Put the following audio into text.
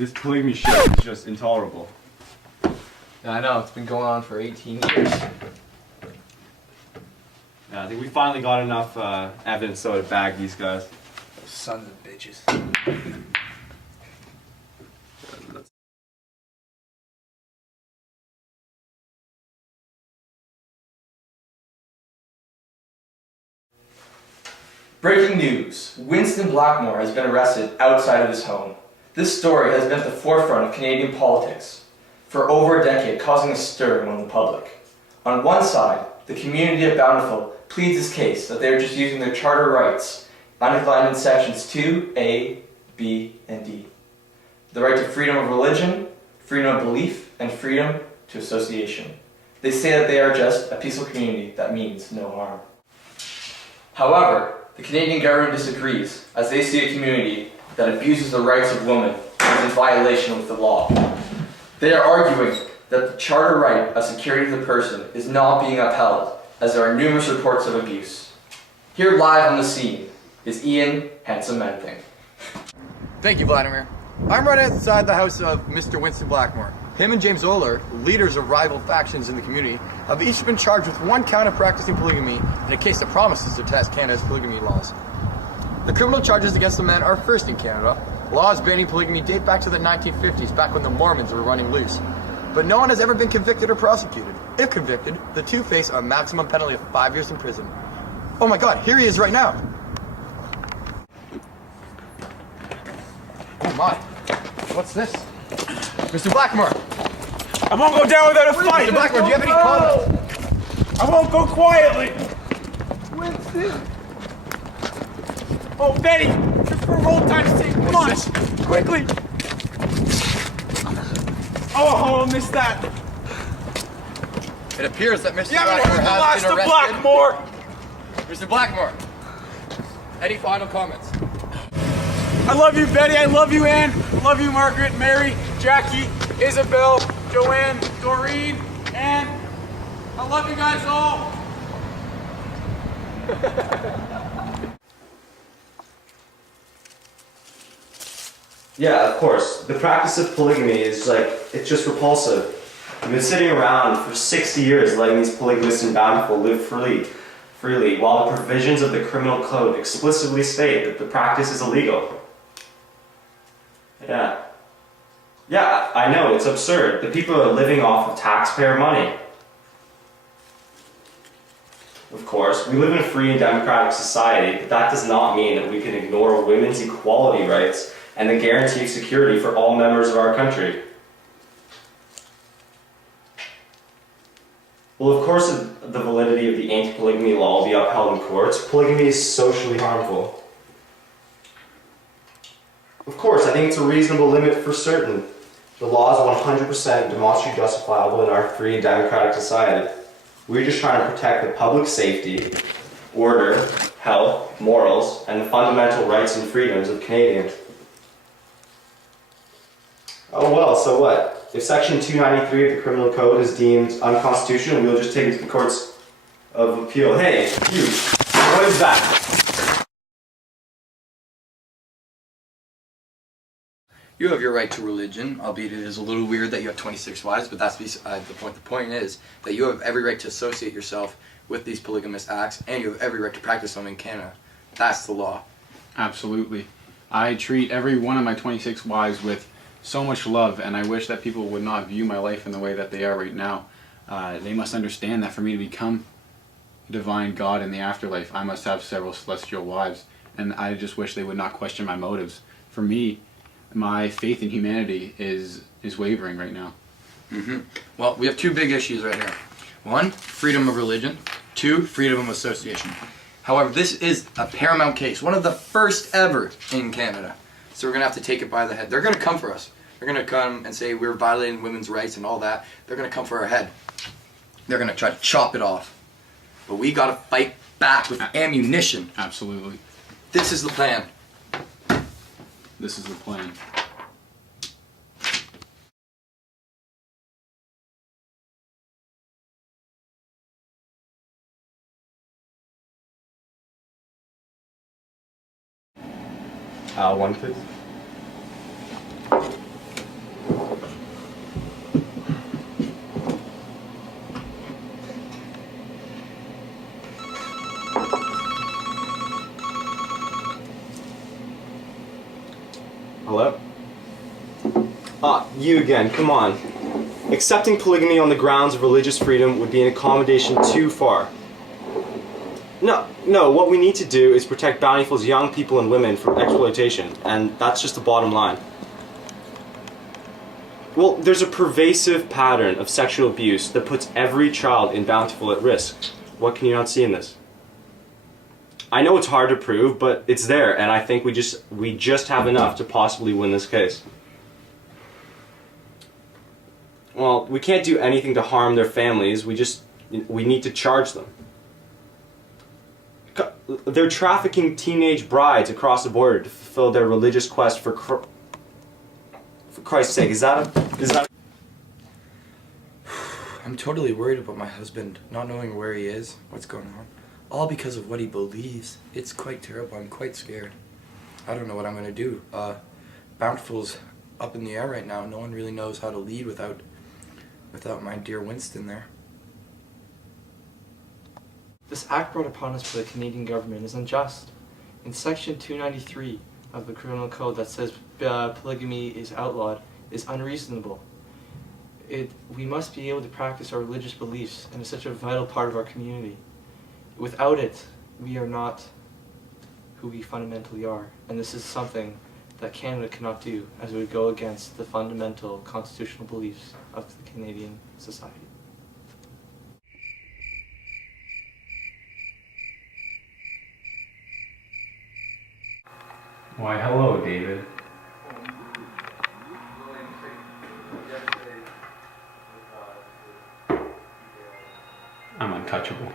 This polygamy shit is just intolerable. Yeah, I know, it's been going on for 18 years. Yeah, I think we finally got enough evidence so to bag these guys. Those sons of bitches. Breaking news. Winston Blackmore has been arrested outside of his home. This story has been at the forefront of Canadian politics for over a decade, causing a stir among the public. On one side, the community of Bountiful pleads his case that they are just using their charter rights, underlined in sections 2A, B, and D. The right to freedom of religion, freedom of belief, and freedom to association. They say that they are just a peaceful community that means no harm. However, the Canadian government disagrees, as they see a community that abuses the rights of women and is in violation with the law. They are arguing that the charter right of security of the person is not being upheld, as there are numerous reports of abuse. Here live on the scene is Ian Handsome Man Thing. Thank you, Vladimir. I'm right outside the house of Mr. Winston Blackmore. Him and James Oler, leaders of rival factions in the community, have each been charged with one count of practicing polygamy in a case that promises to test Canada's polygamy laws. The criminal charges against the men are first in Canada. Laws banning polygamy date back to the 1950s, back when the Mormons were running loose. But no one has ever been convicted or prosecuted. If convicted, the two face a maximum penalty of 5 years in prison. Oh my god, here he is right now! Oh my, what's this? Mr. Blackmore! I won't go down without a fight! Mr. Blackmore, do you have any comments? I won't go quietly! Winston! Oh, Betty! Just for old time's sake, come on! Quickly! Oh, I missed that! It appears that Mr. You haven't Blackmore heard the has last been of arrested. Blackmore! Mr. Blackmore, any final comments? I love you, Betty. I love you, Anne. I love you, Margaret, Mary, Jackie, Isabel, Joanne, Doreen, Anne. I love you guys all. Yeah, of course. The practice of polygamy is it's just repulsive. We've been sitting around for 60 years letting these polygamists and bountiful live freely, while the provisions of the criminal code explicitly state that the practice is illegal. Yeah, I know, it's absurd. The people are living off of taxpayer money. Of course, we live in a free and democratic society, but that does not mean that we can ignore women's equality rights and the guarantee of security for all members of our country. Well, of course, the validity of the anti-polygamy law will be upheld in courts. Polygamy is socially harmful. Of course, I think it's a reasonable limit for certain. The law is 100% demonstrably justifiable in our free and democratic society. We're just trying to protect the public safety, order, health, morals, and the fundamental rights and freedoms of Canadians. Oh well, so what? If Section 293 of the Criminal Code is deemed unconstitutional, we'll just take it to the courts of appeal. Hey, you, what is that? You have your right to religion, albeit it is a little weird that you have 26 wives, but that's beside the point. The point is that you have every right to associate yourself with these polygamous acts, and you have every right to practice them in Canada. That's the law. Absolutely. I treat every one of my 26 wives with so much love, and I wish that people would not view my life in the way that they are right now. They must understand that for me to become a divine God in the afterlife, I must have several celestial wives, and I just wish they would not question my motives. For me, my faith in humanity is wavering right now. Well, we have two big issues right here. One, freedom of religion. Two, freedom of association. However, this is a paramount case, one of the first ever in Canada. So we're going to have to take it by the head. They're going to come for us. They're going to come and say we're violating women's rights and all that. They're going to come for our head. They're going to try to chop it off. But we got to fight back with ammunition. Absolutely. This is the plan. This is the plan. One, please. Hello? You again, come on. Accepting polygamy on the grounds of religious freedom would be an accommodation too far. No, what we need to do is protect Bountiful's young people and women from exploitation, and that's just the bottom line. Well, there's a pervasive pattern of sexual abuse that puts every child in Bountiful at risk. What can you not see in this? I know it's hard to prove, but it's there, and I think we just have enough to possibly win this case. Well, we can't do anything to harm their families, we need to charge them. They're trafficking teenage brides across the border to fulfill their religious quest for Christ's sake. Is that I'm totally worried about my husband not knowing where he is, what's going on. All because of what he believes. It's quite terrible. I'm quite scared. I don't know what I'm going to do. Bountiful's up in the air right now. No one really knows how to lead without my dear Winston there. This act brought upon us by the Canadian government is unjust. In section 293 of the criminal code that says polygamy is outlawed is unreasonable. We must be able to practice our religious beliefs, and it's such a vital part of our community. Without it, we are not who we fundamentally are, and this is something that Canada cannot do, as it would go against the fundamental constitutional beliefs of the Canadian society. Why, hello, David. I'm untouchable.